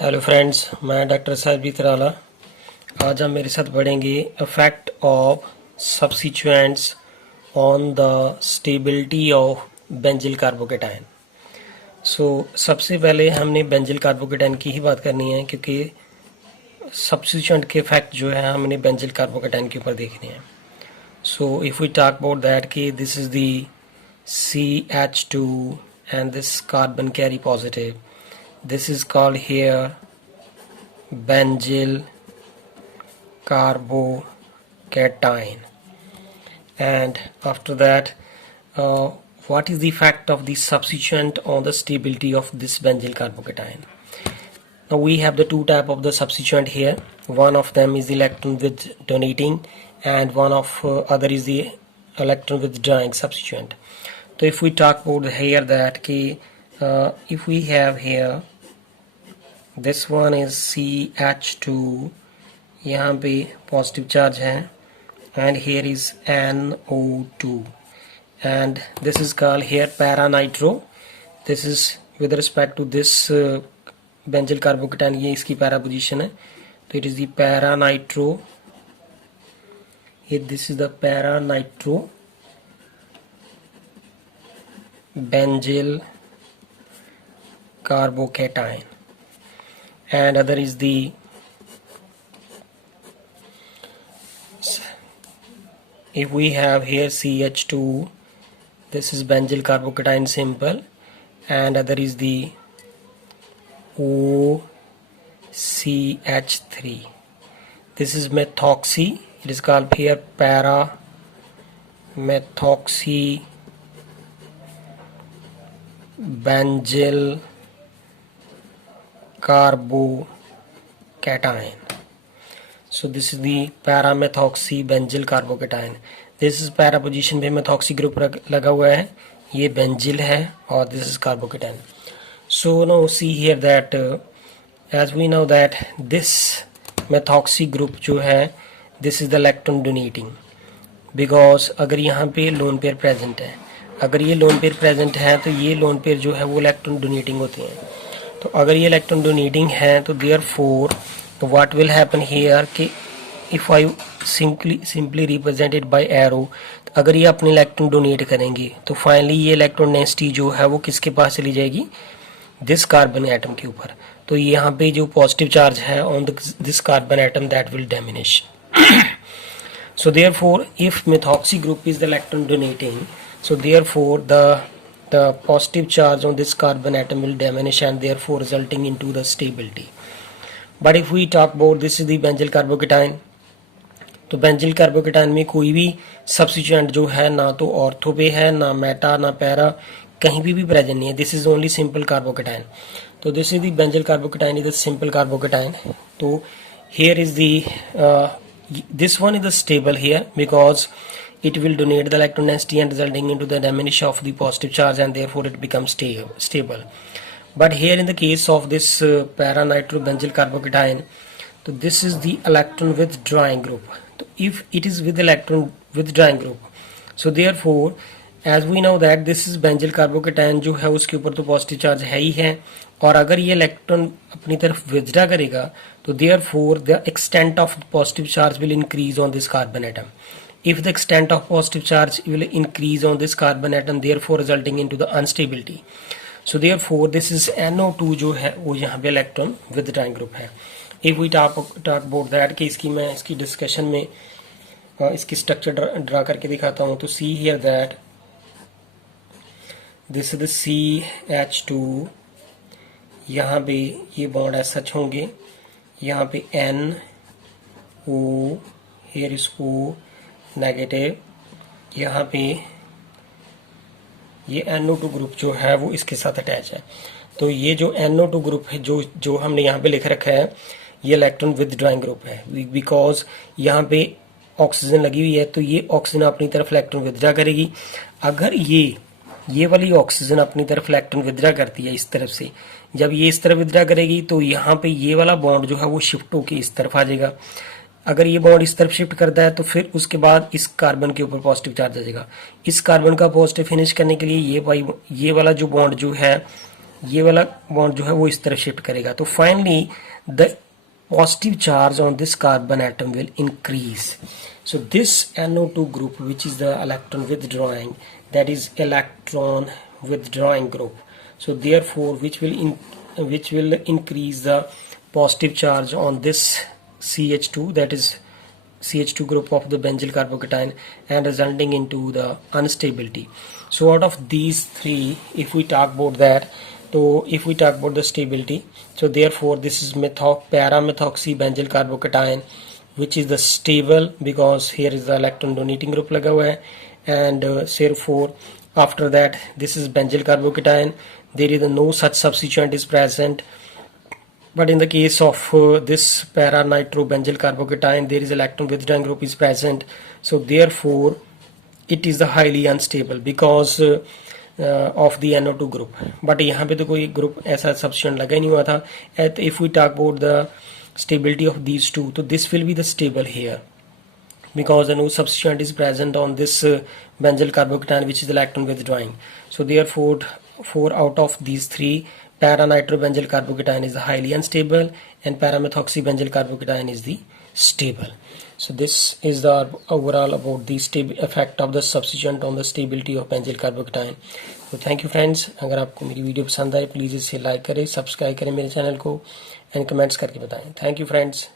Hello friends, मैं doctor Sahib राला। आज हम मेरे साथ पढ़ेंगे effect of substituents on the stability of benzyl carbocation. सबसे पहले हमने बेंजिल कार्बोकेटाइन की ही बात करनी है, क्योंकि सब्स्टिट्यूएंट के इफेक्ट जो है हमने बेंजिल कार्बोकेटाइन के ऊपर देखने हैं। So if we talk about that कि this is the CH2 and this carbon carry positive. This is called here benzyl carbocation. And after that, what is the effect of the substituent on the stability of this benzyl carbocation? Now we have the two type of the substituent here. One of them is electron with donating, and one of other is the electron withdrawing substituent. So if we talk about here that if we have here this one is CH2, यहाँ पे positive charge है, and here is NO2, and this is called here para nitro. This is with respect to this benzyl carbocation, ये इसकी para position है, तो it is the para nitro. Here this is the para nitro benzyl carbocation, and other is the if we have here CH2, this is benzyl carbocation simple, and other is the OCH3. This is methoxy. It is called here para methoxy benzyl carbocation. So this is the para methoxy benzyl carbocation. This is para position पे methoxy group लगा हुआ है, ये benzyl है, और this is carbocation. So now see here that as we know that this methoxy group जो है, this is the electron donating, because अगर यहाँ पे lone pair present है, अगर ये लोन पेयर प्रेजेंट है तो ये लोन पेयर जो है वो इलेक्ट्रॉन डोनेटिंग होती हैं। तो अगर ये इलेक्ट्रॉन डोनेटिंग है तो therefore what will happen here कि if I simply represented by arrow, अगर ये अपने इलेक्ट्रॉन डोनेट करेंगे तो फाइनली ये इलेक्ट्रॉन डेंसिटी जो है वो किसके पास चली जाएगी, दिस कार्बन एटम के ऊपर। तो यहाँ पे जो पॉजिटिव चार्ज है on this carbon atom that will diminish. So therefore if methoxy group is the electron donating, so therefore the positive charge on this carbon atom will diminish, and therefore resulting into the stability. But if we talk about this is the benzyl carbocation, तो benzyl carbocation में कोई भी substituent जो है ना तो ortho पे है, ना मेटा, ना पैरा, कहीं भी प्रेजेंट नहीं है। This is only simple carbocation. तो this is the benzyl carbocation is the simple carbocation. तो here is the this one is the stable here because it will donate the electron density and resulting into the diminish of the positive charge, and therefore it becomes stable. But here in the case of this para nitrobenzyl carbocation, so this is the electron withdrawing group. So if it is with electron withdrawing group, so therefore as we know that this is benzyl carbocation जो है उसके ऊपर तो positive charge है ही है, और अगर ये इलेक्ट्रॉन अपनी तरफ विथड्रा करेगा तो therefore the extent of positive charge will increase on this carbon atom. If the extent of positive charge will increase on this carbon atom, therefore resulting into the instability. So therefore this is NO2 जो है वो यहाँ पे electron withdrawing group है. If we talk about that कि इसकी मैं इसकी डिस्कशन में इसकी स्ट्रक्चर ड्रा करके दिखाता हूँ. तो see here that this is the CH2, यहाँ पे ये बॉन्ड एज सच होंगे, यहाँ पे NO, here is O negative, यहाँ पे ये NO2 ग्रुप जो है वो इसके साथ अटैच है. तो ये जो NO2 ग्रुप है जो हमने यहाँ पे लिख रखा है ये इलेक्ट्रॉन विथड्रॉइंग ग्रुप है, बिकॉज यहाँ पे ऑक्सीजन लगी हुई है तो ये ऑक्सीजन अपनी तरफ इलेक्ट्रॉन विथड्रॉ करेगी. अगर ये वाली ऑक्सीजन अपनी तरफ इलेक्ट्रॉन विथड्रॉ करती है इस तरफ से, जब ये इस तरफ विथड्रॉ करेगी तो यहाँ पे ये वाला बॉन्ड जो है वो शिफ्ट होके इस तरफ आ जाएगा. अगर ये बॉन्ड इस तरफ शिफ्ट करता है तो फिर उसके बाद इस कार्बन के ऊपर पॉजिटिव चार्ज आ जाएगा. इस कार्बन का पॉजिटिव फिनिश करने के लिए ये वाला जो बॉन्ड जो है ये वाला बॉन्ड जो है वो इस तरह शिफ्ट करेगा। तो finally the positive charge on this carbon atom will increase. So this NO2 group, which is the electron withdrawing, that is electron withdrawing group. So therefore which will increase the positive charge on this CH2, that is CH2 group of the benzyl carbocation, and resulting into the instability. So out of these three, if we talk about that, so if we talk about the stability, so therefore this is para-methoxy benzyl carbocation, which is the stable because here is the electron donating group लगा हुआ है, and therefore after that this is benzyl carbocation, there is no such substituent is present. But in the case of this para-nitrobenzyl carbocation, there is electron withdrawing group is present, so therefore it is the highly unstable because of the NO2 group. But यहाँ पे तो कोई group ऐसा substituent लगा ही नहीं हुआ था. If we talk about the stability of these two, so this will be the stable here because the no substituent is present on this benzyl carbocation, which is electron withdrawing. So therefore 4 out of these 3, para-nitrobenzyl carbocation is the highly unstable and para-methoxy benzyl carbocation is the stable. So this is the overall about the effect of the substituent on the stability of benzyl carbocation. So thank you friends. अगर आपको मेरी video पसंद आए please इसे like करें, subscribe करें मेरे channel को एंड कमेंट्स करके बताएं. Thank you friends.